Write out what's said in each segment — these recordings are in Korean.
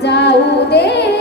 자우대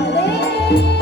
Hare